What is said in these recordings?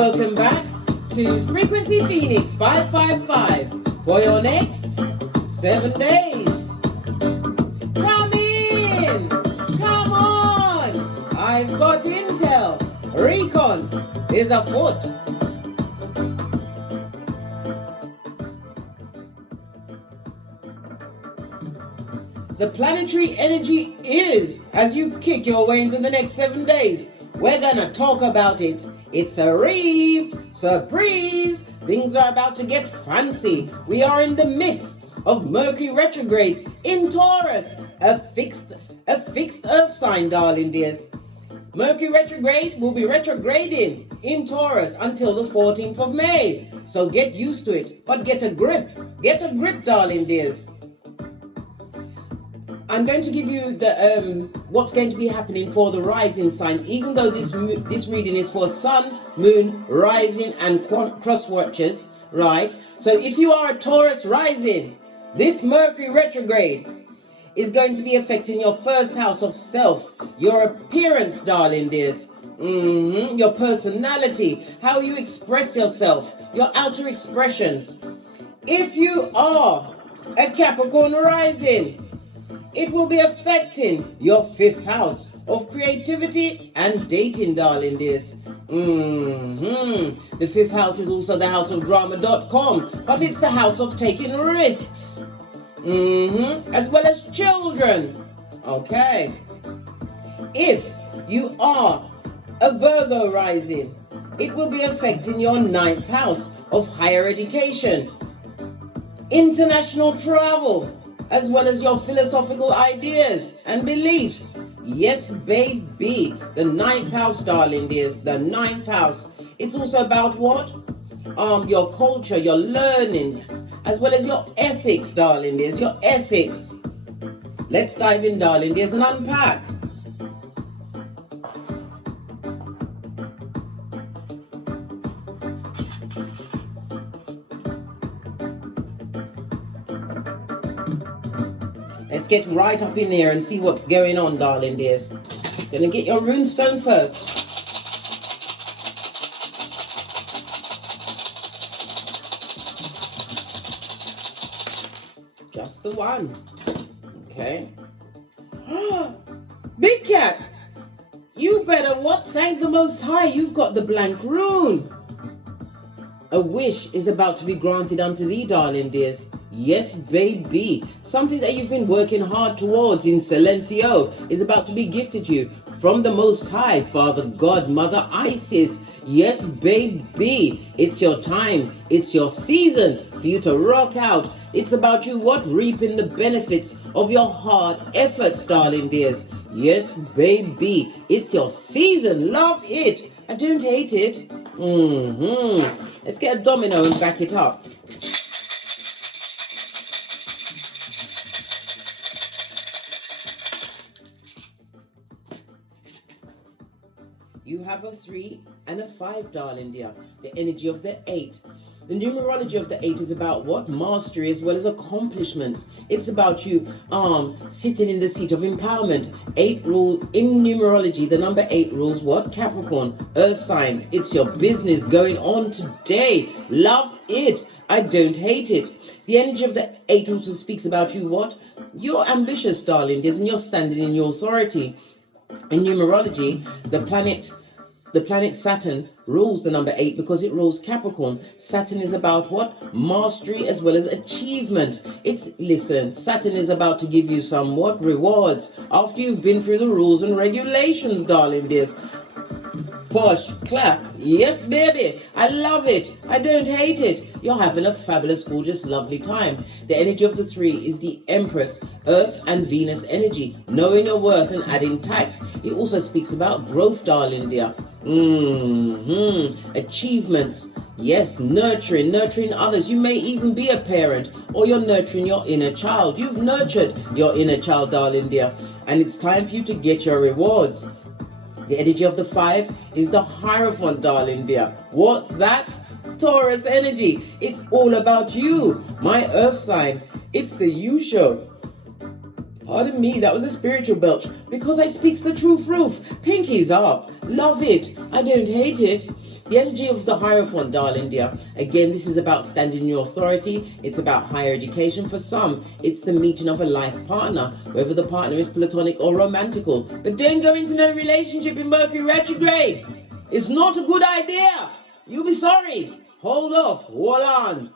Welcome back to Frequency Phoenix 555 for your next 7 days. Come in! Come on! I've got intel. Recon is afoot. The planetary energy is as you kick your way into the next 7 days. We're gonna talk about it. It's a reeved surprise. Things are about to get fancy. We are in the midst of Mercury retrograde in Taurus, a fixed earth sign, darling dears. Mercury retrograde will be retrograding in Taurus until the 14th of May. So get used to it, but get a grip. Get a grip, darling dears. I'm going to give you the what's going to be happening for the rising signs, even though this reading is for Sun, Moon, Rising, and cross watchers, right? So if you are a Taurus rising, this Mercury retrograde is going to be affecting your first house of self, your appearance, darling dears, your personality, how you express yourself, your outer expressions. If you are a Capricorn rising, it will be affecting your 5th house of creativity and dating, darling dears. The 5th house is also the house of drama.com, but it's the house of taking risks. As well as children. Okay. If you are a Virgo rising, it will be affecting your 9th house of higher education, international travel, as well as your philosophical ideas and beliefs. Yes, baby. The 9th house, darling dears. The 9th house. It's also about what? Your culture, your learning, as well as your ethics, darling dears. Your ethics. Let's dive in, darling dears, and unpack. Let's get right up in there and see what's going on, darling dears. Gonna get your runestone first. Just the one. Okay. Big Cat, you better what? Thank the Most High, you've got the blank rune. A wish is about to be granted unto thee, darling dears. Yes, baby. Something that you've been working hard towards in Silencio is about to be gifted to you from the Most High, Father God, Mother Isis. Yes, baby. It's your time. It's your season for you to rock out. It's about you, what? Reaping the benefits of your hard efforts, darling dears. Yes, baby. It's your season. Love it. I don't hate it. Let's get a domino and back it up. You have a 3 and a 5, darling dear. The energy of the 8. The numerology of the 8 is about what? Mastery as well as accomplishments. It's about you sitting in the seat of empowerment. 8 rules in numerology. The number 8 rules what? Capricorn, earth sign. It's your business going on today. Love it. I don't hate it. The energy of the 8 also speaks about you what? You're ambitious, darling dears, and you're standing in your authority. In numerology, the planet Saturn rules the number 8 because it rules Capricorn. Saturn is about what? Mastery as well as achievement. Listen, Saturn is about to give you some what? Rewards after you've been through the rules and regulations, darling dears. Push, clap. Yes, baby. I love it. I don't hate it. You're having a fabulous, gorgeous, lovely time. The energy of the 3 is the Empress, Earth and Venus energy. Knowing your worth and adding tax. It also speaks about growth, darling dear. Achievements. Yes, nurturing others. You may even be a parent or you're nurturing your inner child. You've nurtured your inner child, darling dear. And it's time for you to get your rewards. The energy of the 5 is the Hierophant, darling dear. What's that? Taurus energy. It's all about you, my earth sign. It's the you show. Pardon me, that was a spiritual belch. Because I speaks the truth roof. Pinkies up. Love it. I don't hate it. The energy of the Hierophant, darling dear. Again, this is about standing in your authority. It's about higher education for some. It's the meeting of a life partner, whether the partner is platonic or romantical. But don't go into no relationship in Mercury retrograde. It's not a good idea. You'll be sorry. Hold off. Hold on.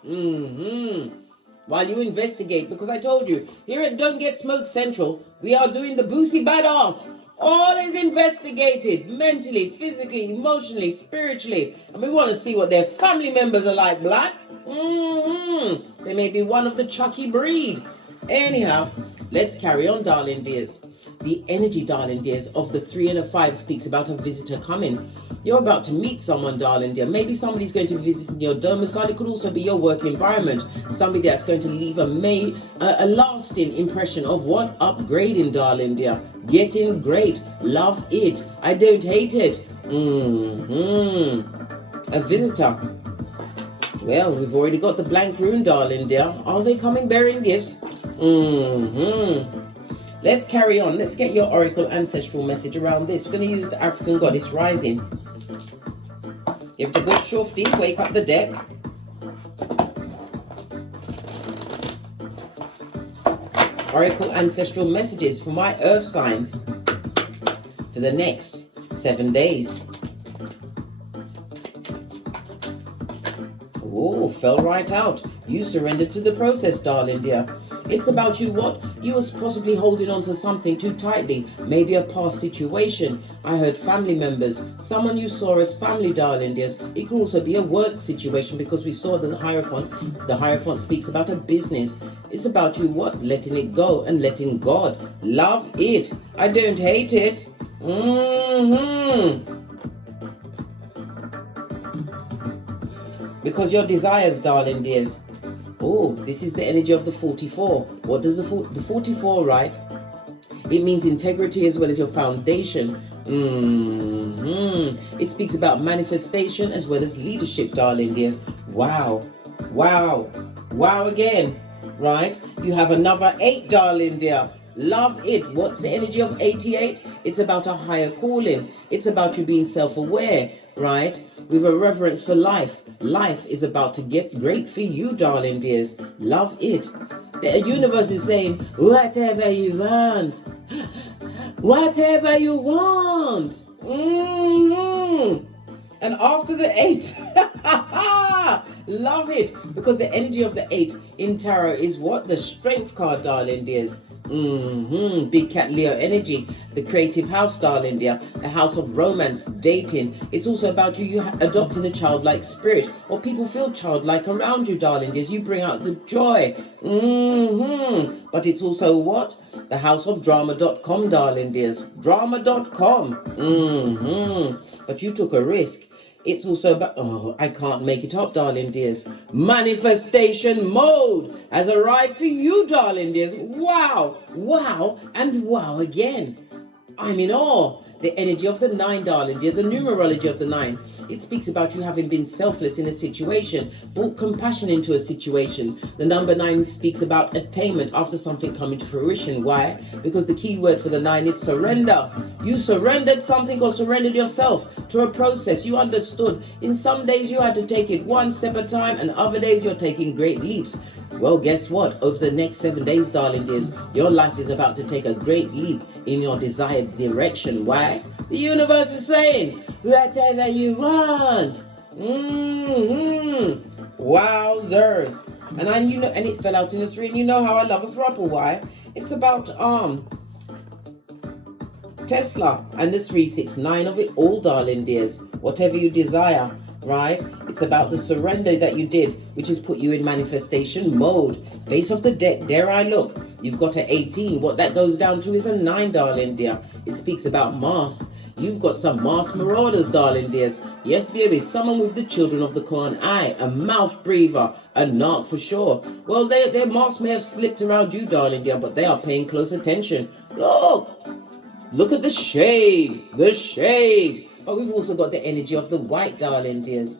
While you investigate, because I told you, here at Don't Get Smoked Central, we are doing the Boosie Badass. All is investigated, mentally, physically, emotionally, spiritually. And we want to see what their family members are like, blood. They may be one of the Chucky breed. Anyhow, let's carry on, darling dears. The energy, darling dears, of the 3 and a 5 speaks about a visitor coming. You're about to meet someone, darling dear. Maybe somebody's going to visit your domicile. It could also be your work environment. Somebody that's going to leave a lasting impression of what? Upgrading, darling dear. Getting great. Love it. I don't hate it. A visitor. Well, we've already got the blank rune, darling dear. Are they coming bearing gifts? Let's carry on. Let's get your oracle ancestral message around this. We're going to use the African goddess rising. Give it a good shufty. Wake up the deck. Oracle ancestral messages for my earth signs for the next 7 days. Oh, fell right out. You surrendered to the process, darling dear. It's about you what? You was possibly holding on to something too tightly. Maybe a past situation. I heard family members. Someone you saw as family, darling dears. It could also be a work situation because we saw the Hierophant. The Hierophant speaks about a business. It's about you what? Letting it go and letting God. Love it. I don't hate it. Because your desires, darling dears. Oh, this is the energy of the 44. What does the 44 write? It means integrity as well as your foundation. It speaks about manifestation as well as leadership, darling dears. Wow. Wow. Wow again. Right? You have another 8, darling dear. Love it. What's the energy of 88? It's about a higher calling. It's about you being self-aware, right? With a reverence for life. Life is about to get great for you, darling dears. Love it. The universe is saying, whatever you want. Whatever you want. And after the 8, love it. Because the energy of the 8 in tarot is what? The strength card, darling dears. Big cat Leo energy, the creative house, darling dear, the house of romance, dating. It's also about you adopting a childlike spirit, or people feel childlike around you, darling dears. You bring out the joy. But it's also what? The house of drama.com, darling dears. Drama.com. But you took a risk. It's also about, oh, I can't make it up, darling dears. Manifestation mode has arrived for you, darling dears. Wow, wow, and wow again. I'm in awe. The energy of the 9, darling dear, the numerology of the 9. It speaks about you having been selfless in a situation, brought compassion into a situation. The number 9 speaks about attainment after something coming to fruition. Why? Because the key word for the 9 is surrender. You surrendered something or surrendered yourself to a process. You understood. In some days you had to take it one step at a time, and other days you're taking great leaps. Well, guess what? Over the next 7 days, darling dears, your life is about to take a great leap in your desired direction. Why? The universe is saying, whatever you want. Wowzers. And it fell out in the 3, and you know how I love a throuple. Why? It's about Tesla and the 369 of it all, darling dears. Whatever you desire. Right? It's about the surrender that you did, which has put you in manifestation mode. Base of the deck, there I look. You've got an 18. What that goes down to is a 9, darling dear. It speaks about mask. You've got some mask marauders, darling dears. Yes, baby, someone with the children of the corn eye, a mouth breather, a narc for sure. Well, their mask may have slipped around you, darling dear, but they are paying close attention. Look at the shade, But we've also got the energy of the white, darling dears.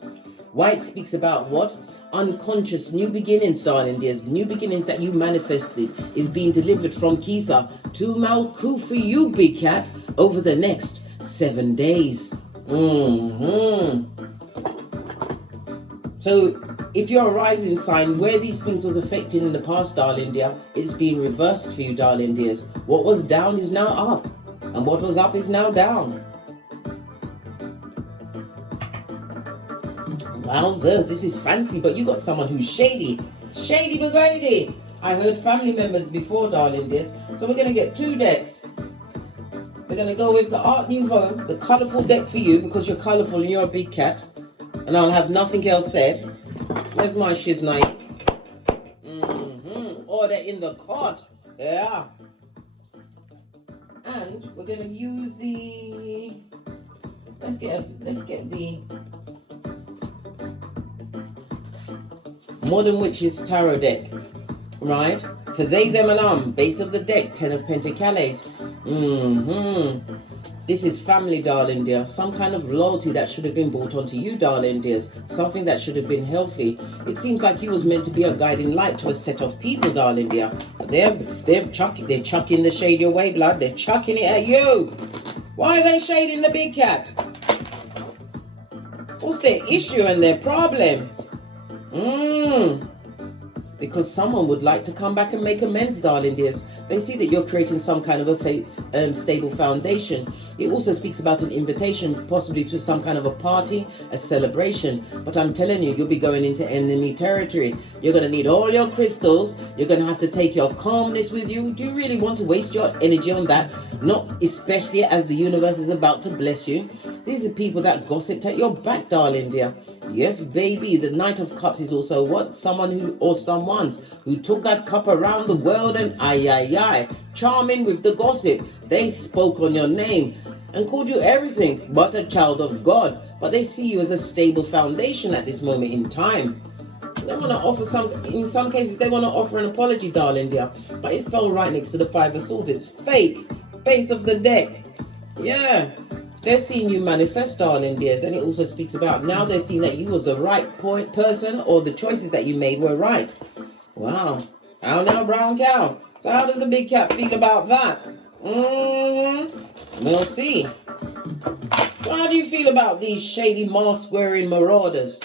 Why it speaks about what? Unconscious new beginnings, darling dears. New beginnings that you manifested is being delivered from Keitha to Malku for you, big cat, over the next 7 days. So if you're a rising sign, where these things was affected in the past, darling dear, it's been reversed for you, darling dears. What was down is now up, and what was up is now down. Wowzers, this is fancy, but you got someone who's shady. Shady McGrady. I heard family members before, darling dears. So we're going to get 2 decks. We're going to go with the Art Nouveau, the colourful deck for you, because you're colourful and you're a big cat. And I'll have nothing else said. Where's my shiznite? Order in the cart. Yeah. And we're going to use the... Let's get the... Modern Witches Tarot deck, right? For they, them, and base of the deck, 10 of Pentacles. This is family, darling dear. Some kind of loyalty that should have been brought onto you, darling dears. Something that should have been healthy. It seems like you was meant to be a guiding light to a set of people, darling dear. They're chucking the shade your way, blood. They're chucking it at you. Why are they shading the big cat? What's their issue and their problem? Because someone would like to come back and make amends, darling dears. They see that you're creating some kind of a stable foundation. It also speaks about an invitation, possibly to some kind of a party, a celebration. But I'm telling you, you'll be going into enemy territory. You're going to need all your crystals. You're going to have to take your calmness with you. Do you really want to waste your energy on that? Not especially as the universe is about to bless you. These are people that gossiped at your back, darling dear. Yes, baby, the Knight of Cups is also what? Someone who, or someone's, who took that cup around the world and charming with the gossip. They spoke on your name and called you everything but a child of God. But they see you as a stable foundation at this moment in time. They want to offer in some cases, they want to offer an apology, darling dear. But it fell right next to the 5 of Swords. It's fake. Base of the deck. Yeah. They're seeing you manifest, darling dears, and it also speaks about now they're seeing that you was the right person, or the choices that you made were right. Wow. How now, brown cow? So how does the big cat feel about that? We'll see. So how do you feel about these shady mask-wearing marauders?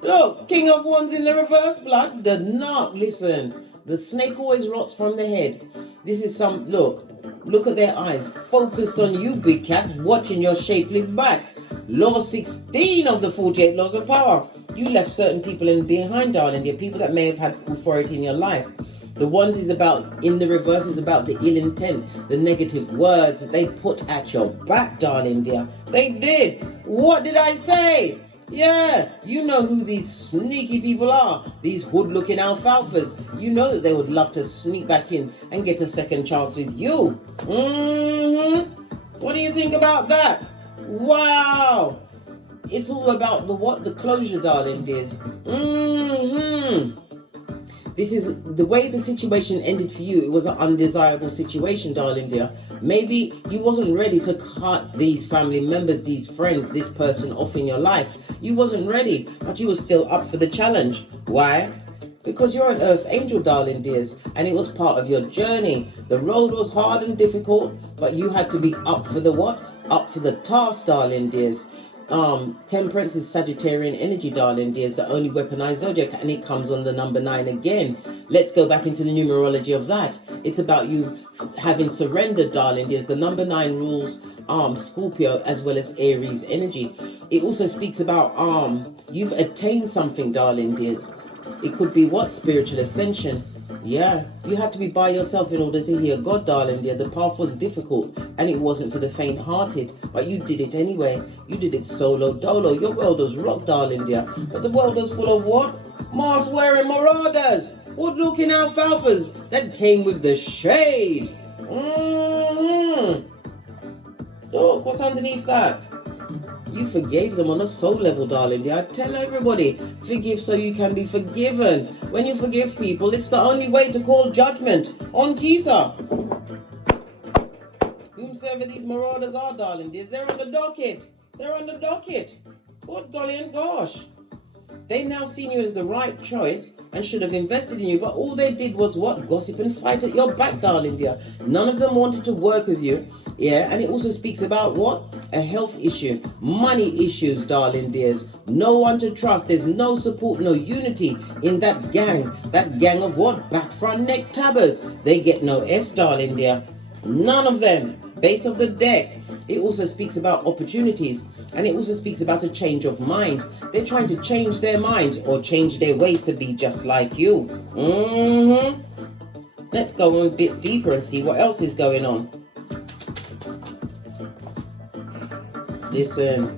Look, King of Wands in the reverse, blood. The knock, listen. The snake always rots from the head. This is some, look at their eyes, focused on you, big cat, watching your shapely back. Law 16 of the 48 laws of power. You left certain people in behind, darling dear, people that may have had authority in your life. The ones is about, in the reverse, is about the ill intent, the negative words that they put at your back, darling dear. They did. What did I say? Yeah, you know who these sneaky people are. These hood-looking alfalfas. You know that they would love to sneak back in and get a second chance with you. What do you think about that? Wow. It's all about the closure, darling dears. This is the way the situation ended for you. It was an undesirable situation, darling dear. Maybe you wasn't ready to cut these family members, these friends, this person off in your life. You wasn't ready, but you were still up for the challenge. Why? Because you're an earth angel, darling dears, and it was part of your journey. The road was hard and difficult, but you had to be up for the what? Up for the task, darling dears. Temperance is Sagittarian energy, darling dears, the only weaponized zodiac, and it comes on the number 9 again. Let's go back into the numerology of that. It's about you having surrendered, darling dears. The number 9 rules Scorpio as well as Aries energy. It also speaks about you've attained something, darling dears. It could be what? Spiritual ascension. Yeah, you had to be by yourself in order to hear God, darling dear. The path was difficult and it wasn't for the faint-hearted, but you did it anyway. You did it solo dolo. Your world was rock, darling dear, but the world was full of what? Mask-wearing marauders, wood-looking alfalfas that came with the shade. Look, what's underneath that? You forgave them on a soul level, darling dear. I tell everybody, forgive so you can be forgiven. When you forgive people, it's the only way to call judgment on Keitha. Whomsoever these marauders are, darling dear, they're on the docket. They're on the docket. Good golly and gosh. They now seen you as the right choice and should have invested in you, but all they did was what? Gossip and fight at your back, darling dear. None of them wanted to work with you. Yeah, and it also speaks about what? A health issue, money issues, darling dears. No one to trust. There's no support, no unity in that gang. That gang of what? Back front neck tabbers. They get no S, darling dear. None of them. Base of the deck. It also speaks about opportunities, and it also speaks about a change of mind. They're trying to change their mind or change their ways to be just like you. Let's go on a bit deeper and see what else is going on. Listen,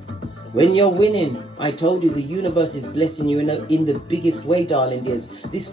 when you're winning, I told you the universe is blessing you in the biggest way, darling dears. This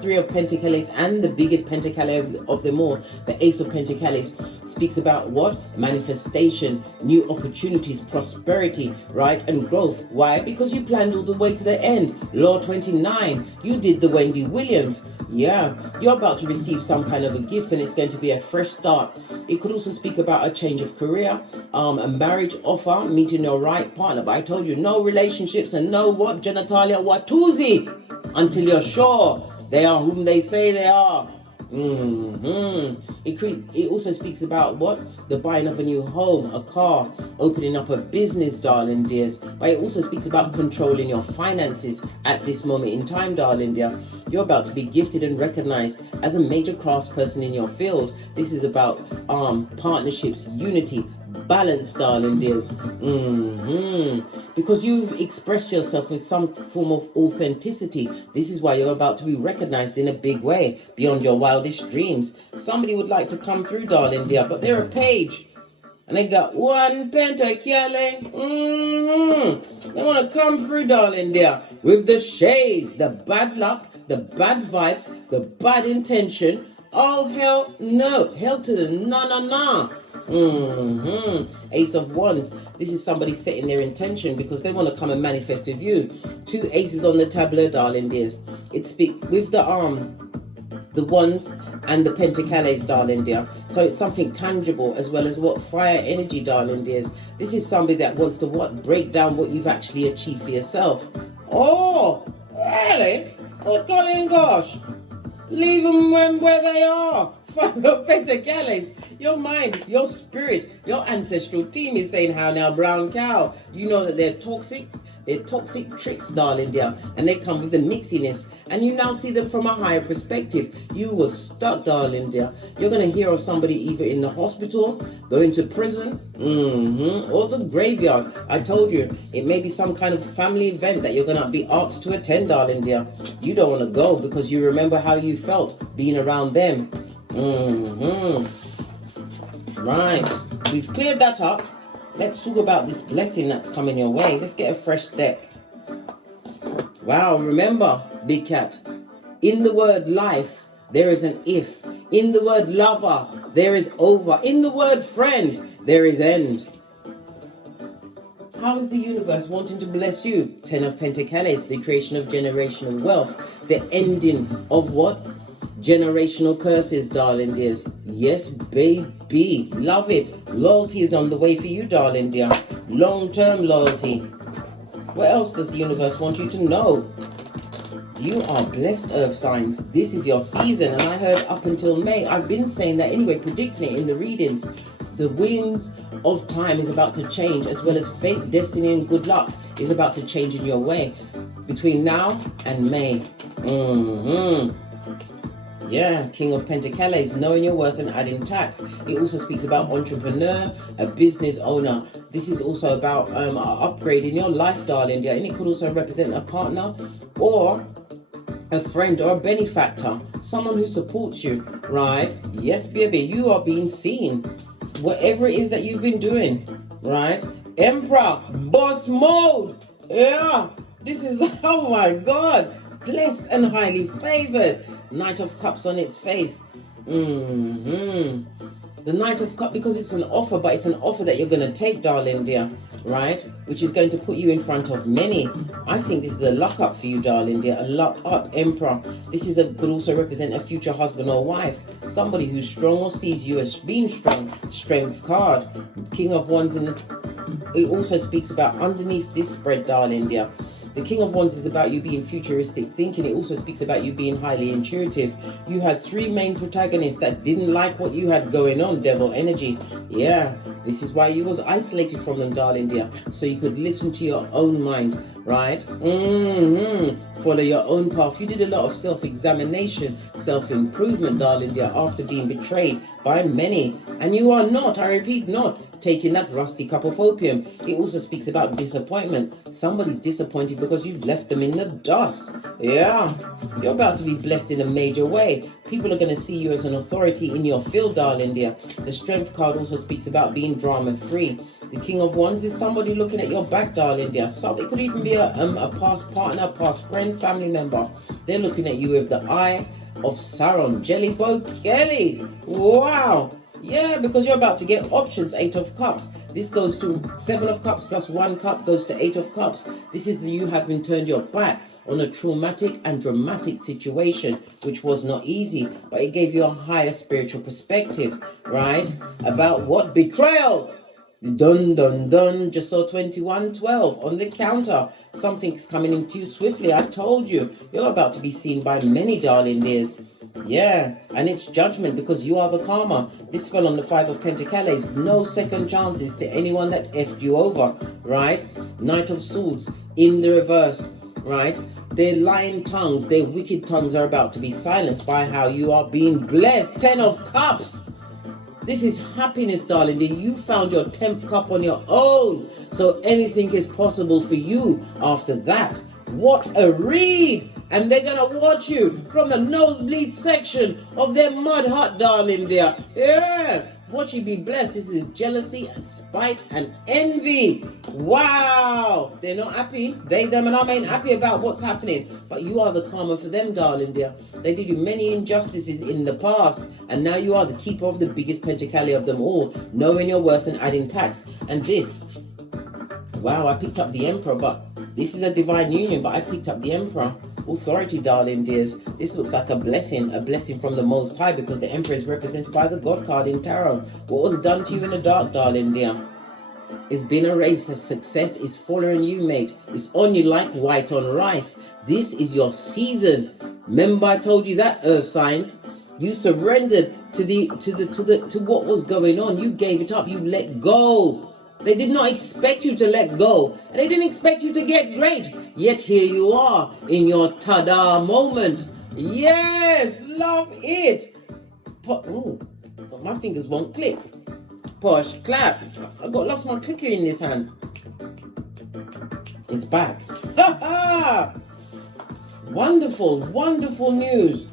Three of Pentacles and the biggest Pentacle of them all, the Ace of Pentacles, speaks about what? Manifestation, new opportunities, prosperity, right? And growth. Why? Because you planned all the way to the end. Law 29, you did the Wendy Williams. Yeah, you're about to receive some kind of a gift, and it's going to be a fresh start. It could also speak about a change of career, a marriage offer, meeting your right partner. But I told you, no relationships and no what? Genitalia watuzi until you're sure they are whom they say they are. It also speaks about what? The buying of a new home, a car, opening up a business, darling dears. But it also speaks about controlling your finances at this moment in time, darling dear. You're about to be gifted and recognized as a major craftsperson in your field. This is about partnerships, unity, balance, darling dears. Because you've expressed yourself with some form of authenticity. This is why you're about to be recognized in a big way, beyond your wildest dreams. Somebody would like to come through, darling dear, but they're a page. And they got one pentacle. They want to come through, darling dear, with the shade, the bad luck, the bad vibes, the bad intention. Oh, hell no. Hell to the no. Ace of Wands. This is somebody setting their intention because they want to come and manifest with you. Two aces on the tableau, darling dears. It speaks with the wands and the pentacles, darling dear. So it's something tangible as well as what? Fire energy, darling dears. This is somebody that wants to what? Break down what you've actually achieved for yourself. Oh, really? Good golly and gosh. Leave them where they are. Five of Pentacles. Your mind, your spirit, your ancestral team is saying, how now, brown cow? You know that they're toxic. They're toxic tricks, darling dear. And they come with the mixiness. And you now see them from a higher perspective. You were stuck, darling dear. You're going to hear of somebody either in the hospital, going to prison, or the graveyard. I told you, it may be some kind of family event that you're going to be asked to attend, darling dear. You don't want to go because you remember how you felt being around them. Right. We've cleared that up. Let's talk about this blessing that's coming your way. Let's get a fresh deck. Wow, remember, big cat, in the word life, there is an if. In the word lover, there is over. In the word friend, there is end. How is the universe wanting to bless you? 10 of Pentacles, the creation of generational wealth. The ending of what? Generational curses, darling dears. Yes, baby. Love it. Loyalty is on the way for you, darling dear. Long-term loyalty. What else does the universe want you to know? You are blessed, earth signs. This is your season. And I heard up until May. I've been saying that anyway, predicting it in the readings. The winds of time is about to change, as well as fate, destiny, and good luck is about to change in your way. Between now and May. Yeah, King of Pentacles, knowing your worth and adding tax. It also speaks about entrepreneur, a business owner. This is also about upgrading your life, darling dear. And it could also represent a partner or a friend or a benefactor. Someone who supports you, right? Yes, baby, you are being seen. Whatever it is that you've been doing, right? Emperor, boss mode. Yeah, this is, oh my God. Blessed and highly favored. Knight of Cups on its face. The Knight of Cups, because it's an offer, but it's an offer that you're going to take, darling dear, right? Which is going to put you in front of many. I think this is a luck up for you, darling dear. A luck up, Emperor. This is could also represent a future husband or wife. Somebody who's strong or sees you as being strong. Strength card. King of Wands in the it also speaks about underneath this spread, darling dear. The King of Wands is about you being futuristic thinking. It also speaks about you being highly intuitive. You had three main protagonists that didn't like what you had going on, devil energy. Yeah, this is why you was isolated from them, darling dear. So you could listen to your own mind, right? Follow your own path. You did a lot of self-examination, self-improvement, darling dear, after being betrayed by many. And you are not, I repeat, not taking that rusty cup of opium. It also speaks about disappointment. Somebody's disappointed because you've left them in the dust. Yeah, you're about to be blessed in a major way. People are going to see you as an authority in your field, darling dear. The Strength card also speaks about being drama-free. The King of Wands is somebody looking at your back, darling dear. So it could even be a past partner, past friend, family member. They're looking at you with the eye of Sauron. Jelly Bo Kelly. Wow. Yeah, because you're about to get options. 8 of Cups. This goes to 7 of Cups plus 1 cup goes to 8 of Cups. This is you having turned your back on a traumatic and dramatic situation, which was not easy, but it gave you a higher spiritual perspective, right? About what? Betrayal. Dun dun dun. Just saw 2112 on the counter. Something's coming into you swiftly. I told you, you're about to be seen by many, darling dears. Yeah, and it's judgment because you are the karma. This fell on the 5 of Pentacles. No second chances to anyone that effed you over, right? Knight of Swords in the reverse, right? Their lying tongues, their wicked tongues are about to be silenced by how you are being blessed. 10 of Cups. This is happiness, darling. You found your 10th cup on your own. So anything is possible for you after that. What a read! And they're gonna watch you from the nosebleed section of their mud hut, darling dear. Yeah! Watch you be blessed. This is jealousy and spite and envy. Wow! They're not happy. They, them, and I ain't happy about what's happening. But you are the karma for them, darling dear. They did you many injustices in the past. And now you are the keeper of the biggest Pentacale of them all. Knowing your worth and adding tax. And this. Wow, I picked up the Emperor, but this is a divine union, but I picked up the Emperor. Authority, darling dears. This looks like a blessing from the Most High, because the Emperor is represented by the God card in Tarot. What was done to you in the dark, darling dear, it's been erased. As success is following you, mate. It's on you like white on rice. This is your season. Remember I told you that, earth signs. You surrendered to what was going on. You gave it up. You let go. They did not expect you to let go. And they didn't expect you to get great. Yet here you are in your ta-da moment. Yes, love it. Oh, my fingers won't click. Posh, clap. I lost my clicker in this hand. It's back. Ha ha! Wonderful, wonderful news.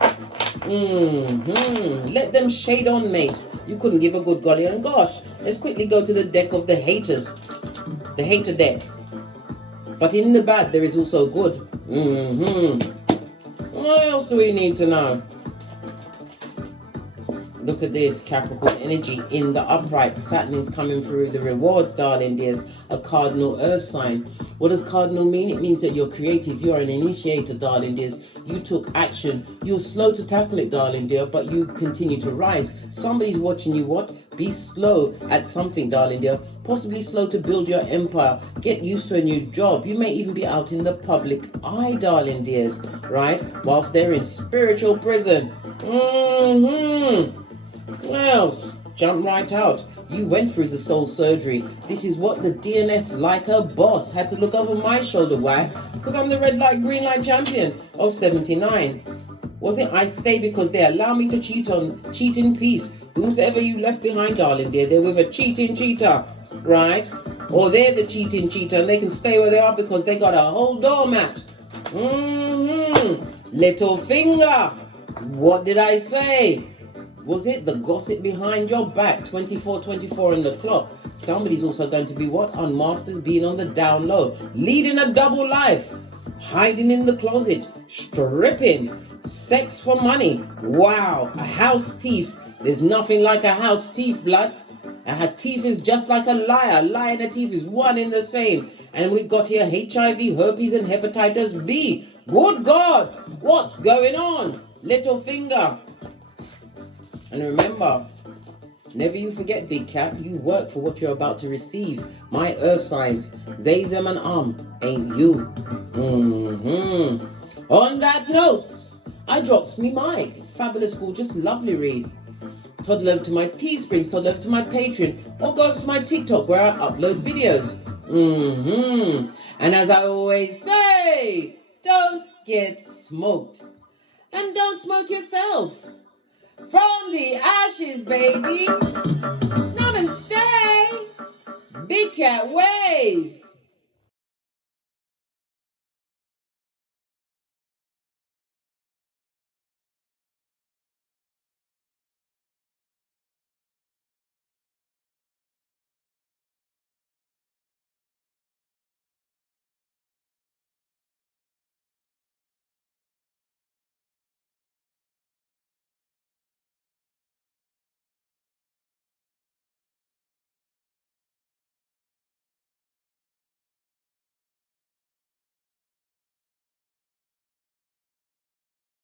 Let them shade on, mate. You couldn't give a good golly and gosh. Let's quickly go to the deck of the haters. The hater deck. But in the bad, there is also good. What else do we need to know? Look at this, Capricorn energy in the upright. Saturn is coming through the rewards, darling dears. A cardinal earth sign. What does cardinal mean? It means that you're creative. You're an initiator, darling dears. You took action. You're slow to tackle it, darling dear, but you continue to rise. Somebody's watching you, what? Be slow at something, darling dear. Possibly slow to build your empire. Get used to a new job. You may even be out in the public eye, darling dears, right? Whilst they're in spiritual prison. What else? Jump right out. You went through the soul surgery. This is what the DNS like a boss had to look over my shoulder. Why? Because I'm the red light, green light champion of 79. Was it I stay because they allow me to cheat in peace? Whomsoever you left behind, darling dear, they're with a cheating cheater, right? Or they're the cheating cheater and they can stay where they are because they got a whole doormat. Little finger. What did I say? Was it the gossip behind your back? 24:24 on the clock. Somebody's also going to be what? On Masters, being on the down low. Leading a double life. Hiding in the closet. Stripping. Sex for money. Wow. A house thief. There's nothing like a house thief, blood. A thief is just like a liar. A liar and a thief is one in the same. And we've got here HIV, herpes, and hepatitis B. Good God. What's going on? Little finger. And remember, never you forget, Big Cat, you work for what you're about to receive. My earth signs, they, them, and ain't you. On that note, I drops me mic. Fabulous, gorgeous, lovely read. Toddle over to my Teesprings, toddle over to my Patreon, or go over to my TikTok where I upload videos. And as I always say, don't get smoked. And don't smoke yourself. From the ashes, baby. Namaste. Big Cat Wave.